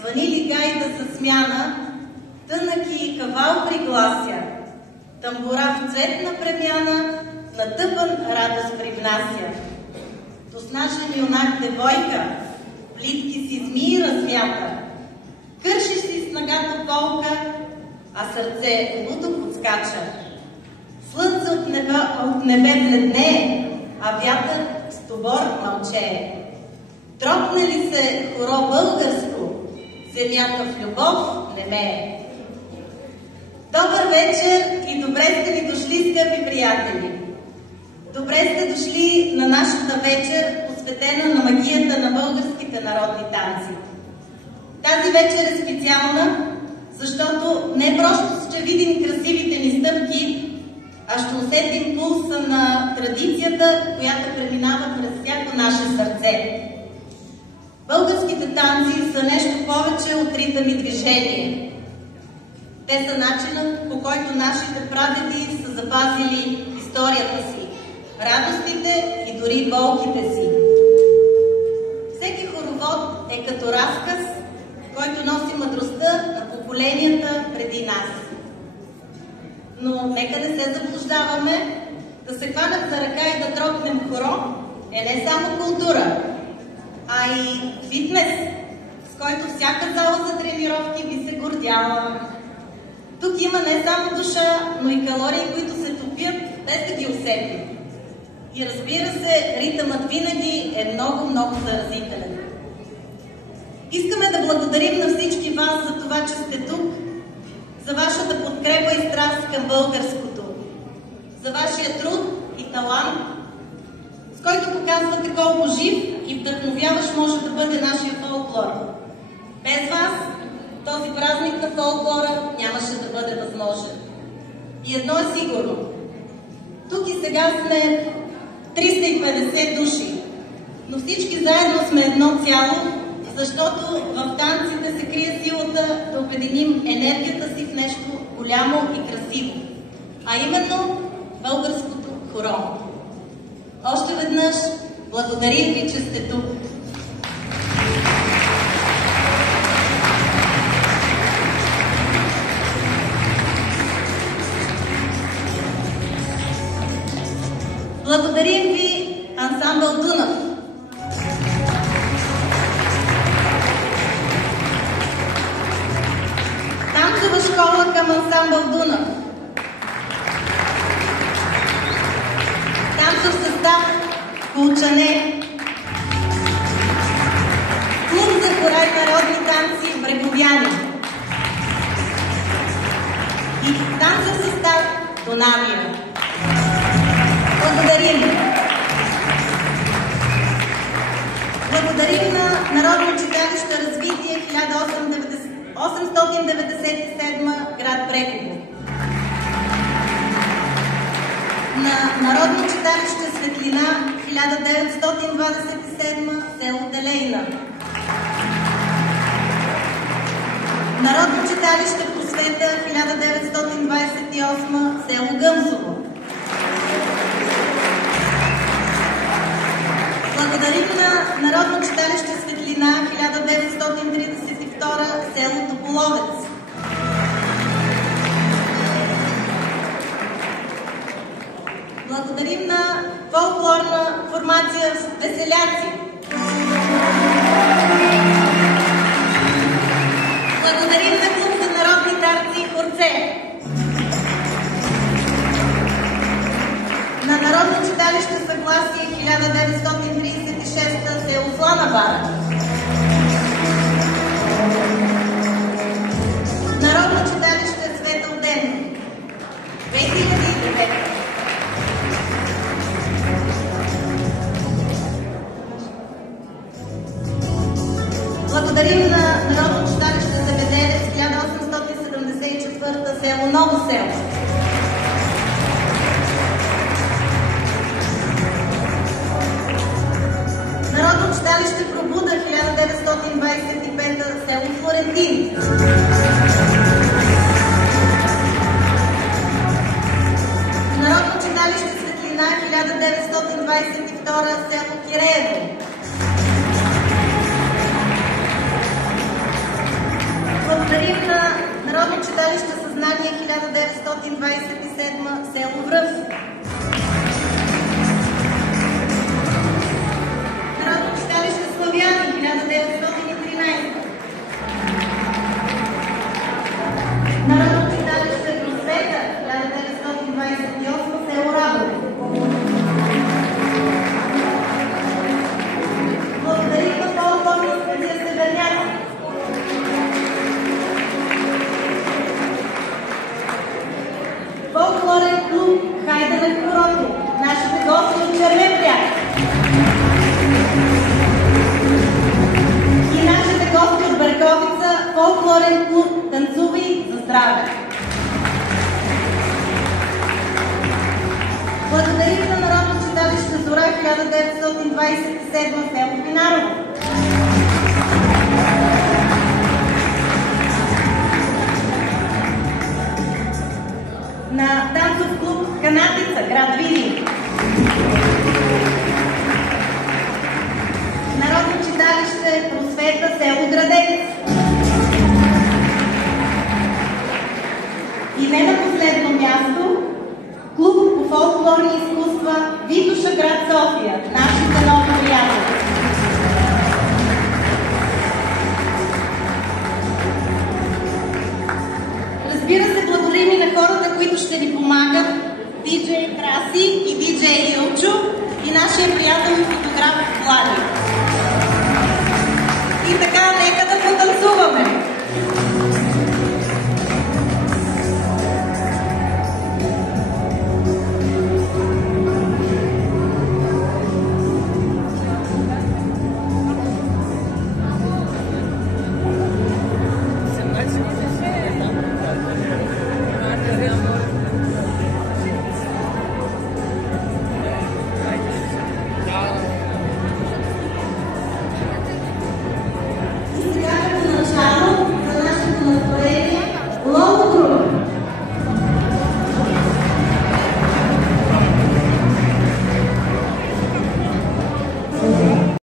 звъни ли гайда за смяна, тънък и кавал приглася, тамбура в цвет на премяна, на тъпън радост привнася. Доснажен юнак девойка, плитки си змии размята, кърши си с нагато полка, а сърце лудо подскача. Слънце от небе бледнее, а вятър с тобор мълчее. Тропне ли се хоро българско, земята в любов немее. Добър вечер и добре сте ни дошли, скъпи приятели! Добре сте дошли на нашата вечер, посветена на магията на българските народни танци. Тази вечер е специална, защото не просто ще видим красивите ни стъпки, а ще усетим пулса на традицията, която преминава през всяко наше сърце. Българските танци са нещо повече от ритъм и движение. Те са начинът, по който нашите прадеди са запазили историята си, радостите и дори болките си. Всеки хоровод е като разказ, който носи мъдростта на поколенията преди нас. Но нека не се заблуждаваме, да се хванем за ръка и да тропнем хоро е не само култура, а и фитнес, с който всяка зала за тренировки би се гордяла. Тук има не само душа, но и калории, които се топят без да ги усетим. И разбира се, ритъмът винаги е много заразителен. Искаме да благодарим на всички вас за това, че сте тук, за вашата подкрепа и страст към българското, за вашия труд и талант, с който показвате колко жив и вдъхновяващ може да бъде нашия фолклор. Без вас този празник на фолклора нямаше да бъде възможен. И едно е сигурно. Тук и сега сме 350 души, но всички заедно сме едно цяло, защото в танците се крие силата да обединим енергията си в нещо голямо и красиво, а именно българското хоро. Още веднъж благодарим ви, че сте тук. Благодарим ви, ансамбъл Дунав. Танцова школа към ансамбъл Дунав. Танцов състав Колчане. Клуб за хора и народни танци Бреговяни. И танцов състав Дунавия. Благодарим! Благодарим на Народно читалище Развитие 1897, град Брегово. На Народно читалище Светлина 1927, село Делейна. Народно читалище Просвета 1928, село Гъмзово. Благодарим на Народно читалище Светлина 1932, село Тополовец. Благодарим на фолклорна формация Веселяци. Благодарим на клуб за народни тарци Хорце. На Народно читалище Съгласие 1936, село Слана Бара. Народно читалище Светъл ден 2009. Благодарим на Народно читалище Земеделец 1874, село Ново село. Народно читалище Пробуда 1925, село Флорентин. Народно читалище Светлина 1922, село Киреево. Благодарим на Народно читалище Съзнание 1927, село Връв. Народно читалище Славяни 1913. Народно читалище Просвета 1928, село Рабово. Благодарим на Полковник Студия Северняци. Фолклорен клуб Хайде на хорото, нашите гости от Червен бряг. И нашите гости от Бърковица, фолклорен клуб Танцувай за здраве. Благодарим на Народно читалище Зора 1927, село Пинарово. На танцов клуб Канатица, град Видин. Народно читалище Просвета, село Градец. И не на последно място, клуб по фолклорни изкуства Витоша, град София, нашите нови приятели. Разбира се, благодарим и на хората, които ще ни помагат, диджей Краси и диджей Илчо и нашия приятел и фотограф Влади.